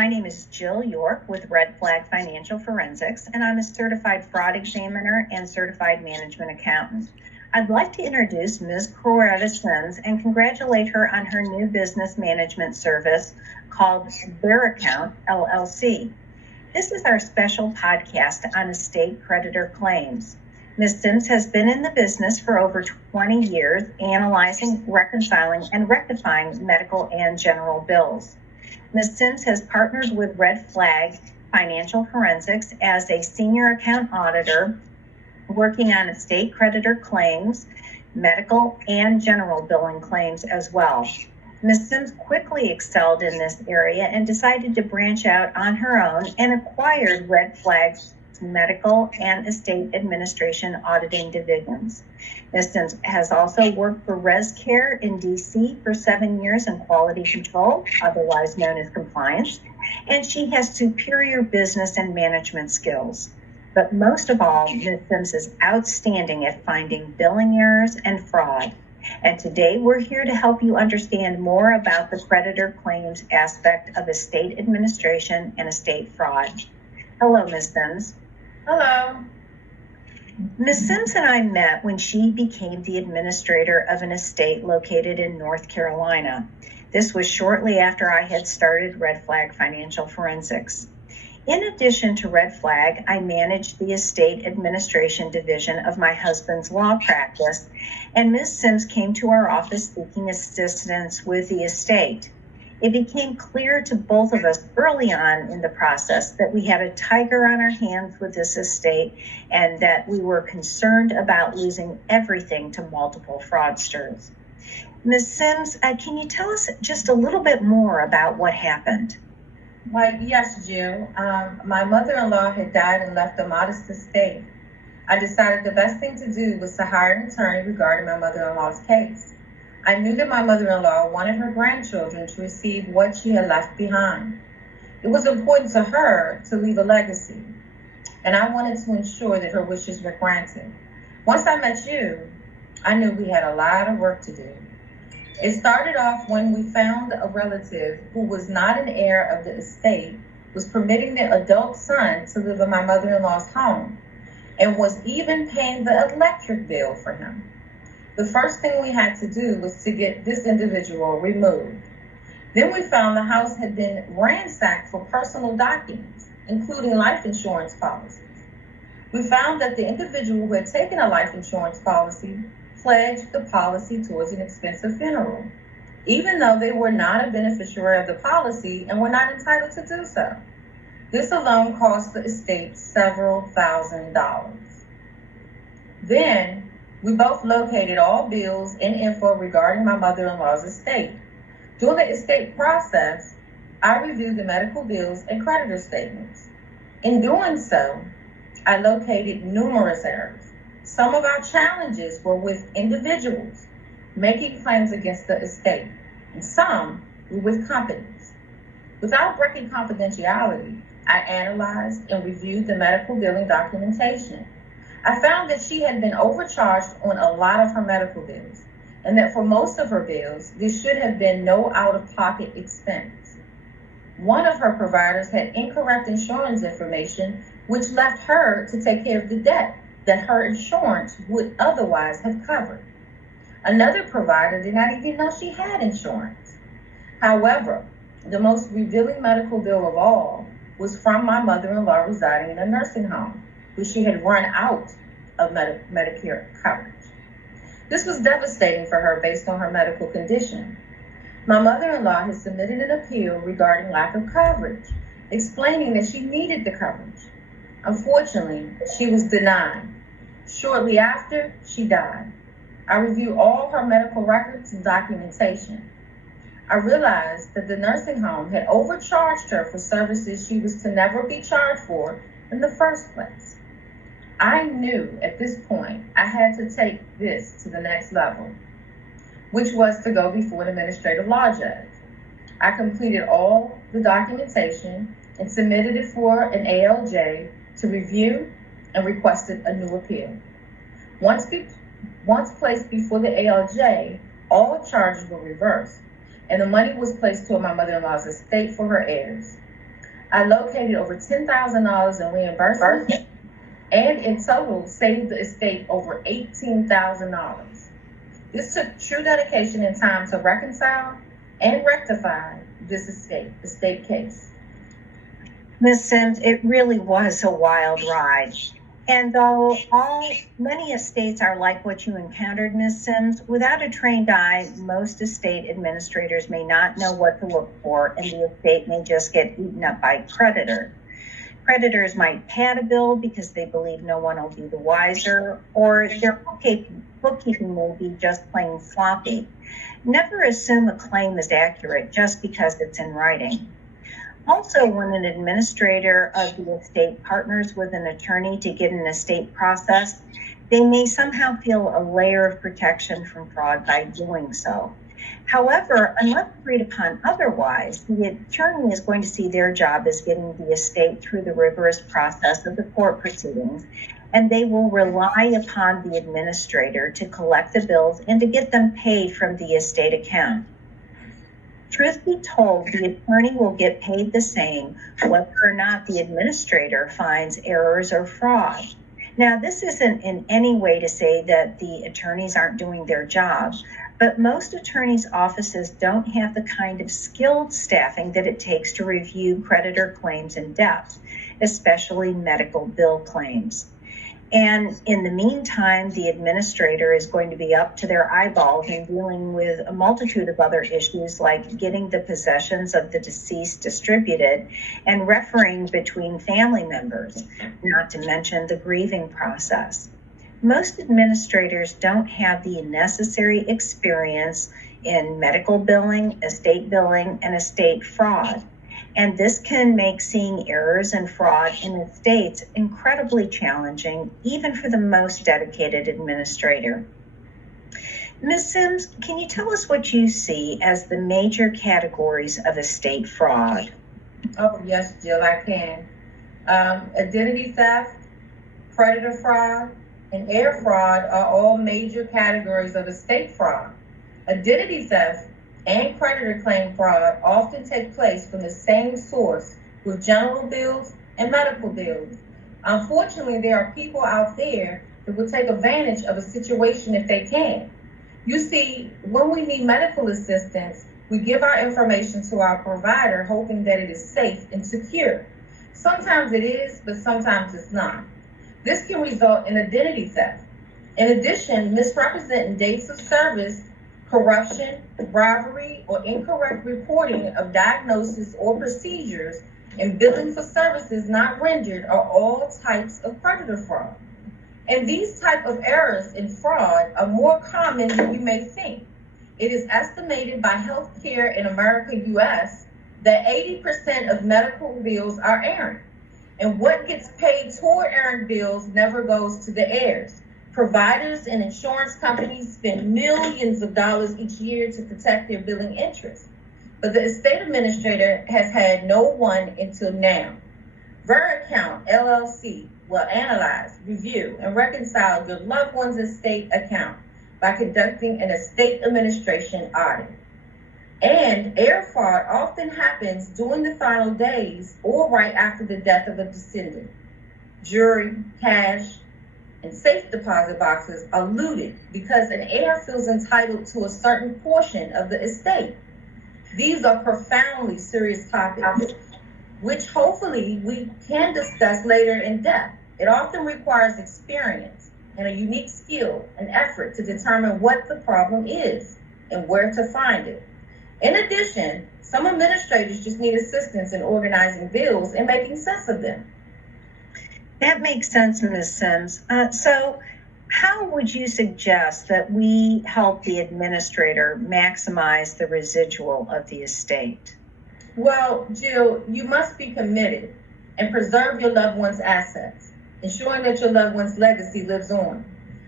My name is Jill York with Red Flag Financial Forensics, and I'm a certified fraud examiner and certified management accountant. I'd like to introduce Ms. Queretta and congratulate her on her new business management service called VeriAccount, LLC. This is our special podcast on estate creditor claims. Ms. Sims has been in the business for over 20 years, analyzing, reconciling, and rectifying medical and general bills. Ms. Sims has partnered with Red Flag Financial Forensics as a senior account auditor, working on estate creditor claims, medical and general billing claims as well. Ms. Sims quickly excelled in this area and decided to branch out on her own and acquired Red Flag's medical and estate administration auditing divisions. Ms. Sims has also worked for ResCare in DC for 7 years in quality control, otherwise known as compliance, and she has superior business and management skills. But most of all, Ms. Sims is outstanding at finding billing errors and fraud. And today we're here to help you understand more about the creditor claims aspect of estate administration and estate fraud. Hello, Ms. Sims. Hello. Ms. Sims and I met when she became the administrator of an estate located in North Carolina. This was shortly after I had started Red Flag Financial Forensics. In addition to Red Flag, I managed the estate administration division of my husband's law practice, and Ms. Sims came to our office seeking assistance with the estate. It became clear to both of us early on in the process that we had a tiger on our hands with this estate and that we were concerned about losing everything to multiple fraudsters. Ms. Sims, can you tell us just a little bit more about what happened? Why, yes, Jill. My mother-in-law had died and left a modest estate. I decided the best thing to do was to hire an attorney regarding my mother-in-law's case. I knew that my mother-in-law wanted her grandchildren to receive what she had left behind. It was important to her to leave a legacy, and I wanted to ensure that her wishes were granted. Once I met you, I knew we had a lot of work to do. It started off when we found a relative who was not an heir of the estate, was permitting their adult son to live in my mother-in-law's home, and was even paying the electric bill for him. The first thing we had to do was to get this individual removed. Then we found the house had been ransacked for personal documents, including life insurance policies. We found that the individual who had taken a life insurance policy pledged the policy towards an expensive funeral, even though they were not a beneficiary of the policy and were not entitled to do so. This alone cost the estate several $1,000s. Then we both located all bills and info regarding my mother-in-law's estate. During the estate process, I reviewed the medical bills and creditor statements. In doing so, I located numerous errors. Some of our challenges were with individuals making claims against the estate, and some were with companies. Without breaking confidentiality, I analyzed and reviewed the medical billing documentation. I found that she had been overcharged on a lot of her medical bills, and that for most of her bills, there should have been no out-of-pocket expense. One of her providers had incorrect insurance information, which left her to take care of the debt that her insurance would otherwise have covered. Another provider did not even know she had insurance. However, the most revealing medical bill of all was from my mother-in-law residing in a nursing home, where she had run out of Medicare coverage. This was devastating for her based on her medical condition. My mother-in-law had submitted an appeal regarding lack of coverage, explaining that she needed the coverage. Unfortunately, she was denied. Shortly after, she died. I reviewed all her medical records and documentation. I realized that the nursing home had overcharged her for services she was to never be charged for in the first place. I knew at this point I had to take this to the next level, which was to go before an administrative law judge. I completed all the documentation and submitted it for an ALJ to review and requested a new appeal. Once placed before the ALJ, all charges were reversed, and the money was placed toward my mother-in-law's estate for her heirs. I located over $10,000 in reimbursement and in total saved the estate over $18,000. This took true dedication and time to reconcile and rectify this estate case. Ms. Sims, it really was a wild ride. And though many estates are like what you encountered, Ms. Sims, without a trained eye, most estate administrators may not know what to look for, and the estate may just get eaten up by creditors. Creditors might pad a bill because they believe no one will be the wiser, or their bookkeeping may be just plain sloppy. Never assume a claim is accurate just because it's in writing. Also, when an administrator of the estate partners with an attorney to get an estate processed, they may somehow feel a layer of protection from fraud by doing so. However, unless agreed upon otherwise, the attorney is going to see their job as getting the estate through the rigorous process of the court proceedings, and they will rely upon the administrator to collect the bills and to get them paid from the estate account. Truth be told, the attorney will get paid the same whether or not the administrator finds errors or fraud. Now, this isn't in any way to say that the attorneys aren't doing their job, but most attorneys' offices don't have the kind of skilled staffing that it takes to review creditor claims in depth, especially medical bill claims. And in the meantime, the administrator is going to be up to their eyeballs in dealing with a multitude of other issues like getting the possessions of the deceased distributed and refereeing between family members, not to mention the grieving process. Most administrators don't have the necessary experience in medical billing, estate and estate fraud. And this can make seeing errors and fraud in estates incredibly challenging, even for the most dedicated administrator. Ms. Sims, can you tell us what you see as the major categories of estate fraud? Oh, yes, Jill, I can. Identity theft, creditor fraud, and heir fraud are all major categories of estate fraud. Identity theft and creditor claim fraud often take place from the same source with general bills and medical bills. Unfortunately, there are people out there that will take advantage of a situation if they can. You see, when we need medical assistance, we give our information to our provider hoping that it is safe and secure. Sometimes it is, but sometimes it's not. This can result in identity theft. In addition, misrepresenting dates of service, corruption, bribery, or incorrect reporting of diagnosis or procedures and billing for services not rendered are all types of creditor fraud. And these type of errors in fraud are more common than you may think. It is estimated by Healthcare in America, US, that 80% of medical bills are errant. And what gets paid toward errant bills never goes to the heirs. Providers and insurance companies spend millions of dollars each year to protect their billing interests, but the estate administrator has had no one until now. VeriAccount LLC will analyze, review, and reconcile your loved one's estate account by conducting an estate administration audit. And heir fraud often happens during the final days or right after the death of a descendant. Jewelry, cash, and safe deposit boxes are looted because an heir feels entitled to a certain portion of the estate. These are profoundly serious topics, which hopefully we can discuss later in depth. It often requires experience and a unique skill and effort to determine what the problem is and where to find it. In addition, some administrators just need assistance in organizing bills and making sense of them. That makes sense, Ms. Sims. So how would you suggest that we help the administrator maximize the residual of the estate? Well, Jill, you must be committed and preserve your loved one's assets, ensuring that your loved one's legacy lives on.